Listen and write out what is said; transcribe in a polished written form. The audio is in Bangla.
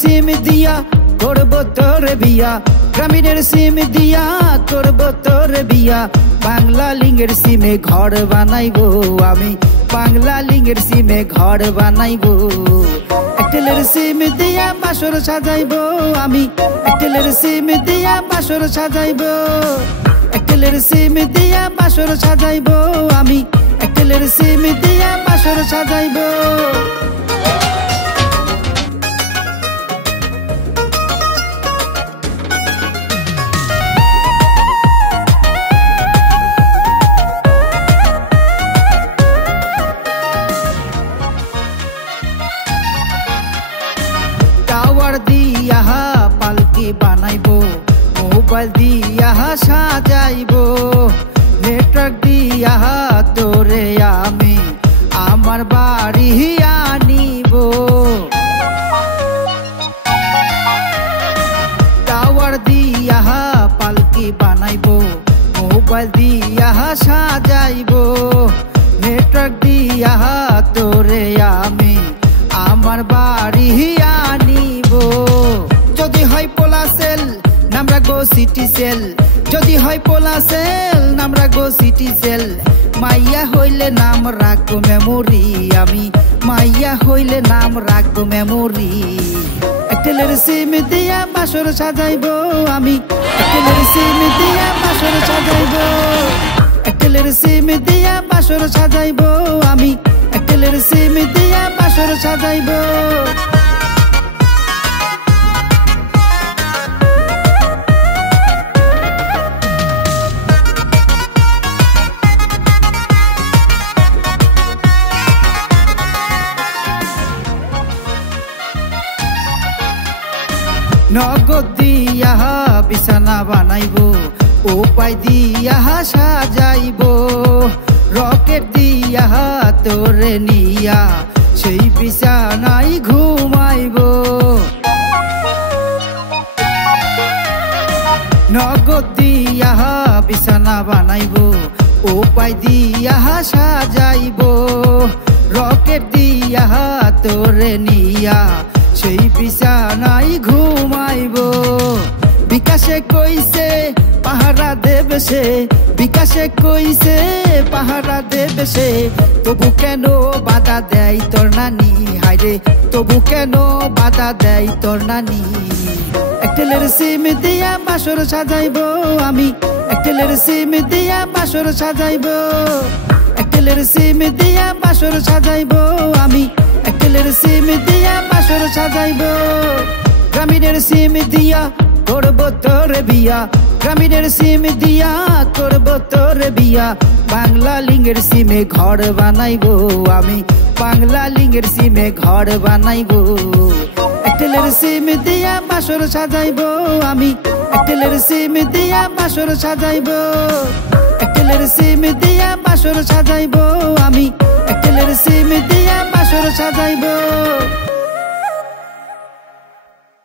সিম দিয়া করব তোর বিয়া, গ্রামীণের সিম দিয়া করব তোর বিয়া। বাংলা লিঙ্গের সিমে ঘর বানাইবো আমি, বাংলা লিঙ্গের সিমে ঘর বানাইবো। এয়ারটেলের সিম দিয়া বাসর সাজাইবো আমি, এয়ারটেলের সিম দিয়া বাসর সাজাইবো। এয়ারটেলের সিম দিয়া বাসর সাজাইবো আমি, এয়ারটেলের সিম দিয়া বাসর সাজাইবো। টাওয়ার দিয়া পালকি বানাইবো, মোবাইল দিয়া সাজাইবো, নেটওয়ার্ক দিয়া তোরে আমি আমার বাড়ি আনিবো। টাওয়ার দিয়া পালকি বানাইবো, মোবাইল দিয়া সাজাইবো, নেটওয়ার্ক দিয়া তোরে আমি আমার বাড়ি আনিবো। যদি হয় পোলা সেল নাম রাখবো সিটি সেল, যদি হয় পোলা সেল নাম রাখবো সিটি সেল। মাইয়া হইলে নাম রাখবো মেমোরি আমি, মাইয়া হইলে নাম রাখবো মেমোরি। এয়ারটেলের সিম দিয়া বাসর সাজাইবো আমি, এয়ারটেলের সিম দিয়া বাসর সাজাইবো। এয়ারটেলের সিম দিয়া বাসর সাজাইবো আমি, এয়ারটেলের সিম দিয়া বাসর সাজাইবো। নগদ দিয়া বিছানা বানাইবো, উপায় দিয়া সাজাইবো, রকেট দিয়া তোরে নিয়া সেই বিছানাই ঘুমাইবো। নগদ দিয়া বিছানা বানাইবো, উপায় দিয়া সাজাইবো, রকেট দিয়া তোরে নিয়া সেই বিছানাই ঘুমাইবো। বিকাশে কইছে পাহারা দেবে সে, বিকাশে কইছে পাহারা দেবে সে, তবু কেন বাধা দেয় তোর নানি, হায়রে তবু কেন বাধা দেয় তোর নানি। এয়ারটেলের সিম দিয়া বাসর সাজাইবো আমি, এয়ারটেলের সিম দিয়া বাসর সাজাইবো। এয়ারটেলের সিম দিয়া বাসর সাজাইবো আমি, এয়ারটেলের সিম দিয়া বাসর সাজাইবো। গ্রামীণের সিম দিয়া করব তোর বিয়া, গ্রামীণের সিম দিয়া করব তোর বিয়া। বাংলা লিঙ্গের সিমে ঘর বানাইবো আমি, বাংলা লিঙ্গের সিমে ঘর বানাইবো। এয়ারটেলের সিম দিয়া বাসর সাজাইবো আমি, এয়ারটেলের সিম দিয়া বাসর সাজাইবো। এয়ারটেলের সিম দিয়া বাসর সাজাইবো আমি, এয়ারটেলের সিম দিয়া বাসর সাজাইবো।